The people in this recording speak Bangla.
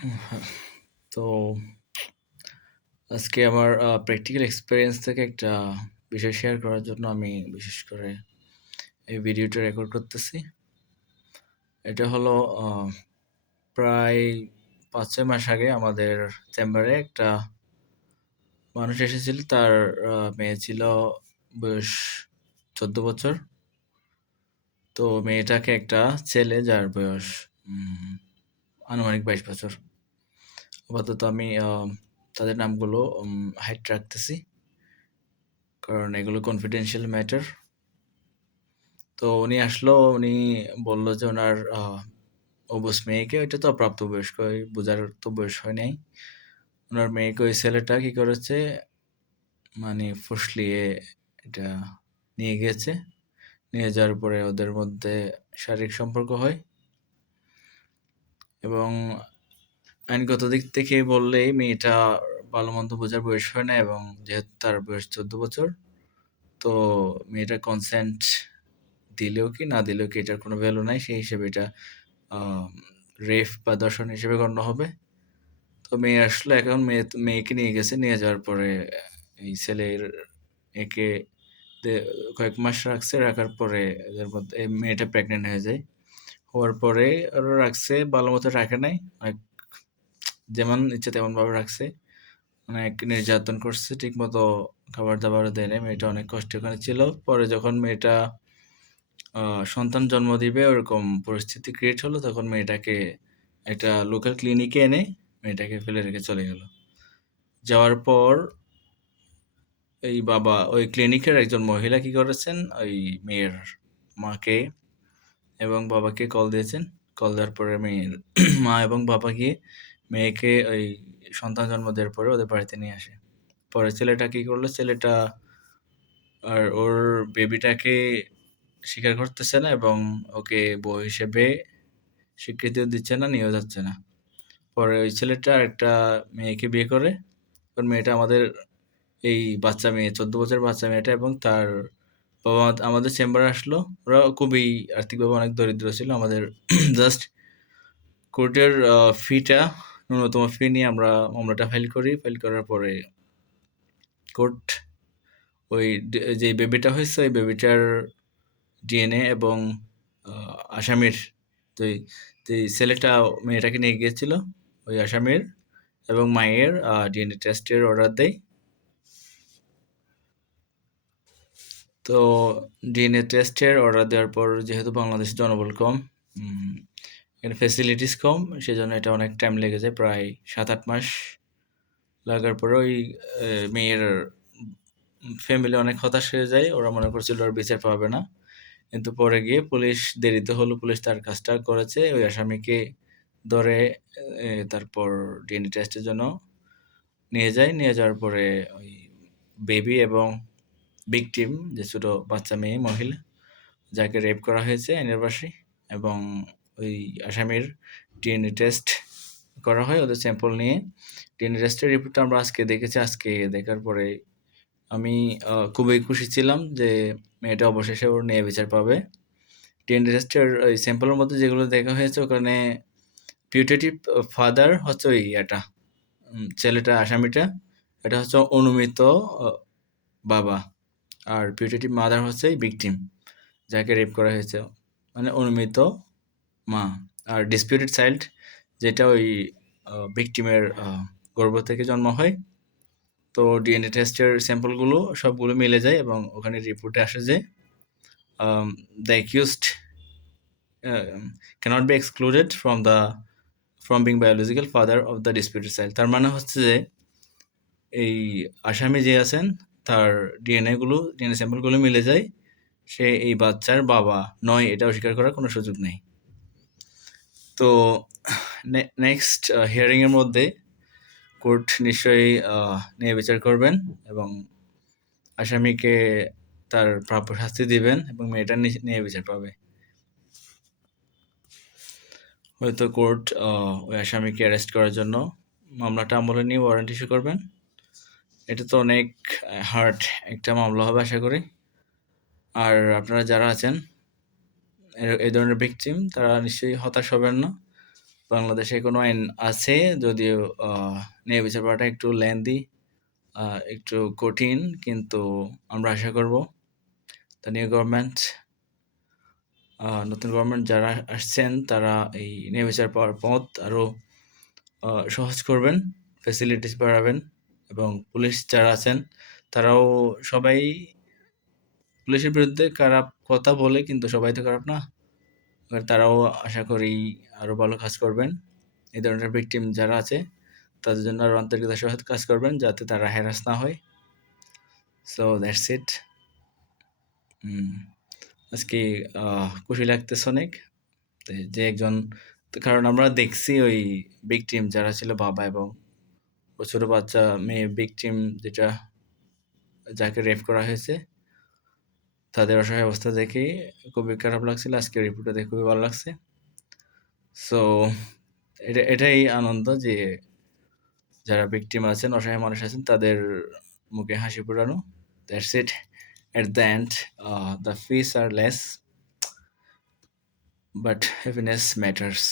হ্যাঁ, তো আজকে আমার প্র্যাকটিক্যাল এক্সপেরিয়েন্স থেকে একটা বিষয় শেয়ার করার জন্য আমি বিশেষ করে এই ভিডিওটা রেকর্ড করতেছি। এটা হলো প্রায় ৫-৬ মাস আগে আমাদের চেম্বারে একটা মানুষ এসেছিল। তার মেয়ে ছিল বয়স ১৪ বছর। তো মেয়েটাকে একটা ছেলে যার বয়স আনুমানিক ২২ বছর। আপাতত আমি তাদের নামগুলো হাইড রাখতেছি, কারণ এগুলো কনফিডেন্সিয়াল ম্যাটার। তো উনি আসলো, উনি বলল যে ওনার অবুঝ মেয়েকে, ওইটা তো প্রাপ্তবয়স্ক, বোঝার তো বয়স হয় নাই, ওনার মেয়েকে ওই ছেলেটা কি করেছে, মানে ফুসলিয়ে এটা নিয়ে গিয়েছে। নিয়ে যাওয়ার পরে ওদের মধ্যে শারীরিক সম্পর্ক হয় এবং আইনগত দিক থেকে বললেই মেয়েটা ভালো মন্দ বোঝার বয়স হয় না, এবং যেহেতু তার বয়স ১৪ বছর, তো মেয়েটা কনসেন্ট দিলেও কি না দিলেও কি এটার কোনো ভ্যালু নাই, সেই হিসেবে এটা রেপ বা দর্শন হিসেবে গণ্য হবে। তো মেয়ে আসলো, এখন মেয়েকে নিয়ে গেছে। নিয়ে যাওয়ার পরে এই ছেলের একে কয়েক মাস রাখছে। রাখার পরে এদের মধ্যে এই মেয়েটা প্রেগনেন্ট হয়ে যায়। হওয়ার পরে আরও রাখছে, ভালো মতো রাখে নাই, অনেক যেমন ইচ্ছে তেমনভাবে রাখছে, অনেক নির্যাতন করছে, ঠিকমতো খাবার দাবারও দেয় নাই। মেয়েটা অনেক কষ্টে ওখানে ছিল। পরে যখন মেয়েটা সন্তান জন্ম দিবে ওরকম পরিস্থিতি ক্রিয়েট হলো, তখন মেয়েটাকে একটা লোকাল ক্লিনিকে এনে মেয়েটাকে ফেলে রেখে চলে গেল। যাওয়ার পর এই বাবা, ওই ক্লিনিকের একজন মহিলা কি করেছেন, ওই মেয়ের মাকে এবং বাবাকে কল দিয়েছেন। কল দেওয়ার পরে মেয়ের মা এবং বাবা গিয়ে মেয়েকে ওই সন্তান জন্ম দেওয়ার পরে ওদের বাড়িতে নিয়ে আসে। পরে ছেলেটা কি করলো, ছেলেটা আর ওর বেবিটাকে স্বীকার করতেছে না এবং ওকে বউ হিসেবে স্বীকৃতিও দিচ্ছে না, নিয়েও যাচ্ছে না। পরে ওই ছেলেটা একটা মেয়েকে বিয়ে করে। ওর মেয়েটা আমাদের এই বাচ্চা মেয়ে, ১৪ বছরের বাচ্চা মেয়েটা, এবং তার বাবা আমাদের চেম্বারে আসলো। ওরা খুবই আর্থিকভাবে অনেক দরিদ্র ছিল। আমাদের জাস্ট কোর্টের ফিটা, ন্যূনতম ফি নিয়ে আমরা মামলাটা ফাইল করি। ফাইল করার পরে কোর্ট ওই যে বেবিটা হয়েছে, ওই বেবিটার ডিএনএ এবং আসামির, তো এই ছেলেটা মেয়েটাকে নিয়ে গিয়েছিল, ওই আসামির এবং মায়ের ডিএনএ টেস্টের অর্ডার দেয়। তো ডিএনএ টেস্টের অর্ডার দেওয়ার পর, যেহেতু বাংলাদেশের জনবল কম, এখানে ফেসিলিটিস কম, সেজন্য এটা অনেক টাইম লেগে যায়, প্রায় ৭-৮ মাস লাগার পরে ওই মেয়ের ফ্যামিলি অনেক হতাশ হয়ে যায়। ওরা মনে করছিল ওর বিচার পাবে না, কিন্তু পরে গিয়ে পুলিশ, দেরিতে হলো, পুলিশ তার কাজটা করেছে। ওই আসামিকে ধরে তারপর ডিএনএ টেস্টের জন্য নিয়ে যায়। নিয়ে যাওয়ার পরে ওই বেবি এবং ভিকটিম, যে ছোট বাচ্চা মেয়ে মহিলা যাকে রেপ করা হয়েছে আইনের পাশে, এবং ওই আসামির ডিএনএ টেস্ট করা হয় ওদের স্যাম্পল নিয়ে। ডিএনএ টেস্টের রিপোর্টটা আমরা আজকে দেখেছি। আজকে দেখার পরে আমি খুবই খুশি ছিলাম যে মেয়েটা অবশেষে ওর ন্যায় বিচার পাবে। ডিএনএ টেস্টের ওই স্যাম্পলের মধ্যে যেগুলো দেখা হয়েছে, ওখানে পিউটেটিভ ফাদার হচ্ছে ওই এটা ছেলেটা, আসামিটা, এটা হচ্ছে অনুমিত বাবা, আর পিউটেটিভ মাদার হচ্ছে ভিকটিম, যাকে রেপ করা হয়েছে, মানে অনুমিত মা। আর ডিসপিউটেড চাইল্ড, যেটা ওই ভিকটিমের গর্ভ থেকে জন্ম হয়। তো ডিএনএ টেস্টের স্যাম্পলগুলো সবগুলো মিলে যায় এবং ওখানে রিপোর্টে আসে যে the accused cannot be excluded from being biological father of the disputed child. তার মানে হচ্ছে যে এই আসামি যে আছেন, তার ডিএনএ স্যাম্পলগুলো মিলে যায়, সে এই বাচ্চার বাবা নয়, এটা অস্বীকার করার কোনো সুযোগ নেই। তো নেক্সট হিয়ারিংয়ের মধ্যে কোর্ট নিশ্চয়ই ন্যায় বিচার করবেন এবং আসামিকে তার প্রাপ্য শাস্তি দিবেন এবং মেয়েটা ন্যায় বিচার পাবে। হয়তো কোর্ট ওই আসামিকে অ্যারেস্ট করার জন্য মামলাটা আমলে নিয়ে ওয়ারেন্ট ইস্যু করবেন। এটা তো অনেক হার্ড একটা মামলা হবে আশা করি। আর আপনারা যারা আছেন এই ধরনের ভিকটিম, তারা নিশ্চয়ই হতাশ হবেন না। বাংলাদেশে কোনো আইন আছে, যদিও ন্যায় বিচার পাওয়াটা একটু লেন্দি, একটু কঠিন, কিন্তু আমরা আশা করব দ্য নিউ গভর্নমেন্ট, নতুন গভর্নমেন্ট যারা আসছেন তারা এই ন্যায় বিচার পাওয়ার পথ আরও সহজ করবেন, ফ্যাসিলিটিস বাড়াবেন, এবং পুলিশ যারা আছেন তারাও সবাই পুলিশের বিরুদ্ধে খারাপ কথা বলে, কিন্তু সবাই তো খারাপ না, এবার তারাও আশা করি আরও ভালো কাজ করবেন। এই ধরনের ভিকটিম যারা আছে তাদের জন্য আরও আন্তরিকতার সহিত কাজ করবেন যাতে তারা হ্যারাস না হয়। So that's it. আজকে খুশি লাগতেছে অনেক যে একজন, কারণ আমরা দেখছি ওই ভিকটিম যারা ছিল বাবা এবং ও ছোট বাচ্চা মেয়ে ভিকটিম যেটা যাকে রেপ করা হয়েছে, তাদের অসহায় অবস্থা দেখে খুবই খারাপ লাগছিল। আজকে রিপোর্টটা দেখে খুবই ভালো লাগছে। সো এটাই আনন্দ যে যারা ভিকটিম আছেন, অসহায় মানুষ আছেন, তাদের মুখে হাসি ফোটানো। That's it. At the end, the fees are less, but happiness matters.